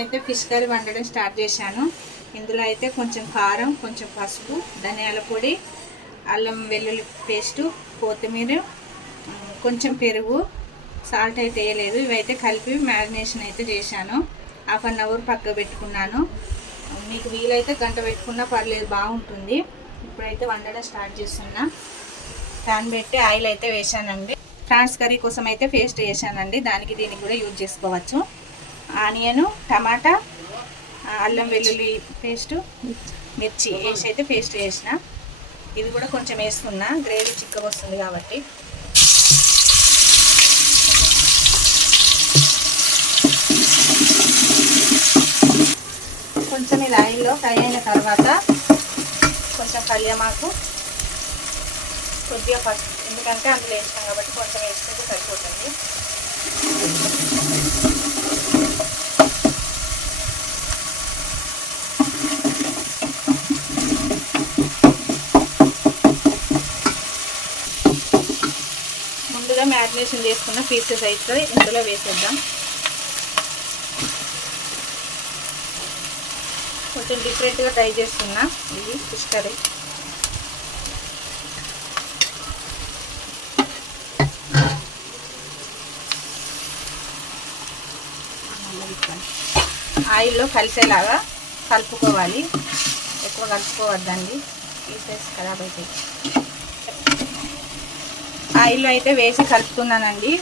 అయితే fish curry వండడం start చేశాను. ఇందులో అయితే కొంచెం కారం, కొంచెం పసుపు, ధనియాల పొడి, అల్లం వెల్లుల్లి పేస్టు, కొత్తిమీర, కొంచెం పెరుగు, సాల్ట్ అయితే వేయలేదు. ఇవైతే కలిపి మ్యారినేషన్ అయితే చేశాను. 1/2 అవర్ పక్క పెట్టుకున్నాను. మీకు వీలైతే గంట పెట్టుకున్నా పర్లేదు, బాగుంటుంది. ఇప్పుడైతే వండడం స్టార్ట్ చేస్తున్నా. ప్యాన్ పెట్టి ఆయిల్ అయితే వేసానండి. ప్రాన్స్ కర్రీ కోసం అయితే పేస్ట్ వేసానండి. దానికి దీనికి కూడా యూజ్ చేసుకోవచ్చు. ఆనియను, టమాటా, అల్లం వెల్లుల్లి పేస్టు, మిర్చి వేసి అయితే పేస్ట్ వేసిన. ఇది కూడా కొంచెం వేస్తున్నా, గ్రేవీ చిక్కగా వస్తుంది కాబట్టి. కొంచెం ఇది ఆయిల్లో ఫ్రై అయిన తర్వాత కొంచెం కళ్యామాకు, కొద్దిగా పసుపు, ఎందుకంటే అందులో వేస్తాం కాబట్టి కొంచెం వేసుకుంటే సరిపోతుంది. ముందుగా మ్యారినేషన్ చేసుకున్న పీసెస్ అయితే ఇందులో వేసేద్దాం. కొంచెం డిఫరెంట్గా ట్రై చేస్తున్నా ఇది ఫిష్ కర్రీ. ఆయిల్లో కలిసేలాగా కలుపుకోవాలి, ఎక్కువ కలుపుకోవద్దండి, పీసెస్ ఖరాబ్ అవుతాయి. ఆయిల్లో అయితే వేసి కలుపుతున్నానండి.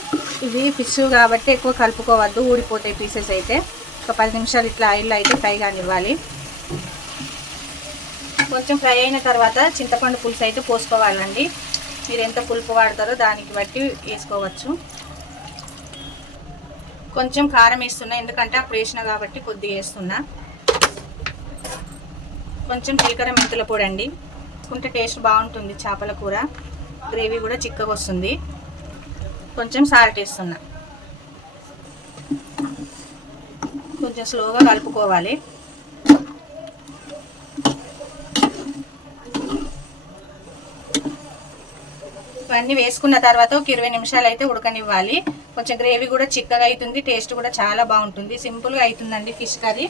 ఇవి ఫిష్ కాబట్టి ఎక్కువ కలుపుకోవద్దు, ఊడిపోతాయి పీసెస్ అయితే. ఒక 10 నిమిషాలు ఇట్లా ఆయిల్లో అయితే ఫ్రై కానివ్వాలి. కొంచెం ఫ్రై అయిన తర్వాత చింతపండు పులుసు అయితే పోసుకోవాలండి. మీరు ఎంత పులుపు వాడతారో దానికి బట్టి వేసుకోవచ్చు. కొంచెం కారం వేస్తున్నా, ఎందుకంటే అప్పుడు వేసినా కాబట్టి కొద్దిగా వేస్తున్నా. కొంచెం జీలకర్ర మెంతుల పొడి అండి, వేసుకుంటే టేస్ట్ బాగుంటుంది. చేపల కూర గ్రేవీ కూడా చిక్కగా వస్తుంది. కొంచెం సాల్ట్ వేస్తున్నా. కొంచెం స్లోగా కలుపుకోవాలి. ఇవన్నీ వేసుకున్న తర్వాత ఒక 20 నిమిషాలు అయితే ఉడకనివ్వాలి. కొంచెం గ్రేవీ కూడా చిక్కగా అవుతుంది, టేస్ట్ కూడా చాలా బాగుంటుంది. సింపుల్గా అవుతుందండి ఫిష్ కర్రీ.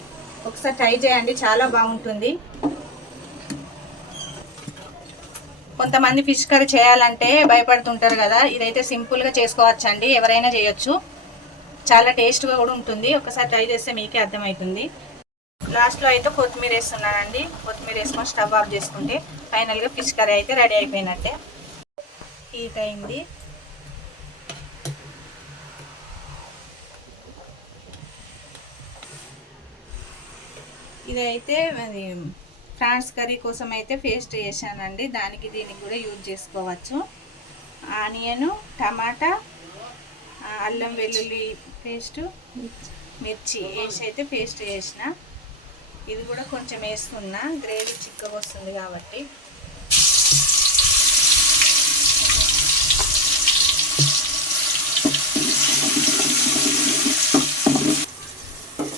ఒకసారి ట్రై చేయండి, చాలా బాగుంటుంది. కొంతమంది ఫిష్ కర్రీ చేయాలంటే భయపడుతుంటారు కదా, ఇదైతే సింపుల్గా చేసుకోవచ్చండి, ఎవరైనా చేయొచ్చు. చాలా టేస్ట్గా కూడా ఉంటుంది. ఒకసారి ట్రై చేస్తే మీకే అర్థమవుతుంది. లాస్ట్లో అయితే కొత్తిమీర వేస్తున్నానండి. కొత్తిమీర వేసుకొని స్టవ్ ఆఫ్ చేసుకుంటే ఫైనల్గా ఫిష్ కర్రీ అయితే రెడీ అయిపోయినట్టే. హీట్ అయింది. ఇదైతే అది ప్రాన్స్ కర్రీ కోసం అయితే పేస్ట్ చేశానండి. దానికి దీనికి కూడా యూజ్ చేసుకోవచ్చు. ఆనియను, టమాటా, అల్లం వెల్లుల్లి పేస్టు, మిర్చి వేసి అయితే పేస్ట్ చేసిన. ఇది కూడా కొంచెం వేస్తున్నా, గ్రేవీ చిక్కగా వస్తుంది కాబట్టి.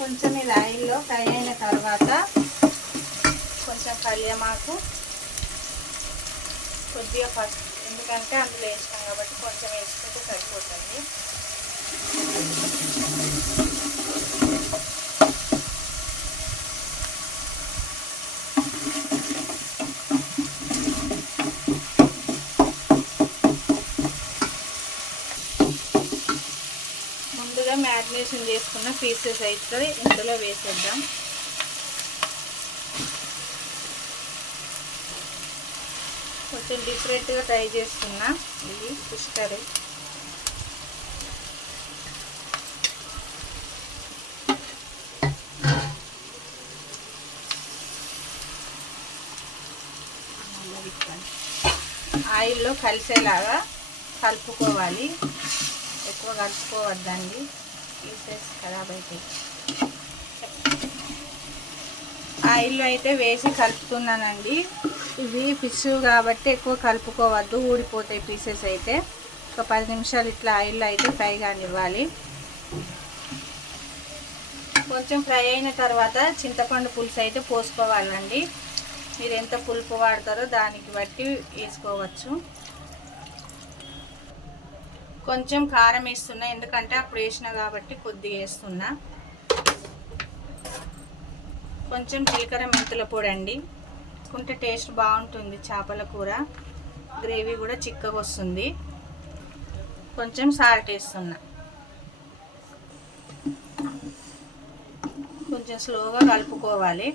కొంచెం ఇది ఆయిల్లో ఫ్రై అయిన తర్వాత కొంచెం కళ్యామాకు, కొద్దిగా పసుపు, ఎందుకంటే అందులో వేస్తాం కాబట్టి కొంచెం వేసుకుంటే సరిపోతుంది. ముందుగా మ్యారినేషన్ చేసుకున్న పీసెస్ అయితే ఇందులో వేసేద్దాం. కొంచెం డిఫరెంట్గా ట్రై చేస్తున్నా ఇది ఫిష్ కర్రీ. ఆయిల్లో కలిసేలాగా కలుపుకోవాలి, ఎక్కువ కలుపుకోవద్దండి, పీసెస్ ఖరాబ్ అవుతాయి. ఆయిల్లో అయితే వేసి కలుపుతున్నానండి. ఇవి ఫిష్ కాబట్టి ఎక్కువ కలుపుకోవద్దు, ఊడిపోతాయి పీసెస్ అయితే. ఒక 10 నిమిషాలు ఇట్లా ఆయిల్లో అయితే ఫ్రై కానివ్వాలి. కొంచెం ఫ్రై అయిన తర్వాత చింతపండు పులుసు అయితే పోసుకోవాలండి. మీరు ఎంత పులుపు వాడతారో దానికి బట్టి వేసుకోవచ్చు. కొంచెం కారం వేస్తున్నా, ఎందుకంటే అప్పుడు వేసినా కాబట్టి కొద్దిగా వేస్తున్నా. కొంచెం జీలకర్ర మెంతుల పొడి అండి, కొంటే టేస్ట్ బాగుంటుంది. చేపల కూర గ్రేవీ కూడా చిక్కగా వస్తుంది. కొంచెం సాల్ట్ వేస్తున్నా. కొంచెం స్లోగా కలుపుకోవాలి.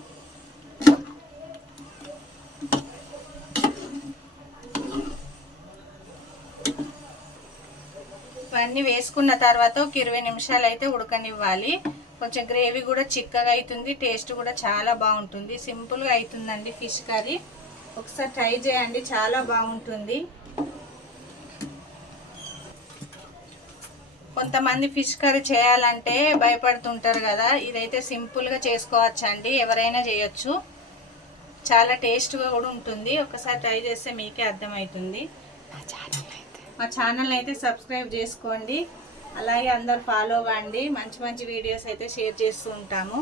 ఇవన్నీ వేసుకున్న తర్వాత ఒక 20 నిమిషాలు అయితే ఉడకనివ్వాలి. కొంచెం గ్రేవీ కూడా చిక్కగా అవుతుంది, టేస్ట్ కూడా చాలా బాగుంటుంది. సింపుల్గా అవుతుందండి ఫిష్ కర్రీ. ఒకసారి ట్రై చేయండి, చాలా బాగుంటుంది. కొంతమంది ఫిష్ కర్రీ చేయాలంటే భయపడుతుంటారు కదా, ఇదైతే సింపుల్గా చేసుకోవచ్చండి, ఎవరైనా చేయొచ్చు. చాలా టేస్ట్గా కూడా ఉంటుంది. ఒకసారి ట్రై చేస్తే మీకే అర్థమవుతుంది. మా ఛానల్ అయితే సబ్స్క్రైబ్ చేసుకోండి, అలాగే అందరు ఫాలో కాండి. మంచి మంచి వీడియోస్ అయితే షేర్ చేస్తూ ఉంటాము.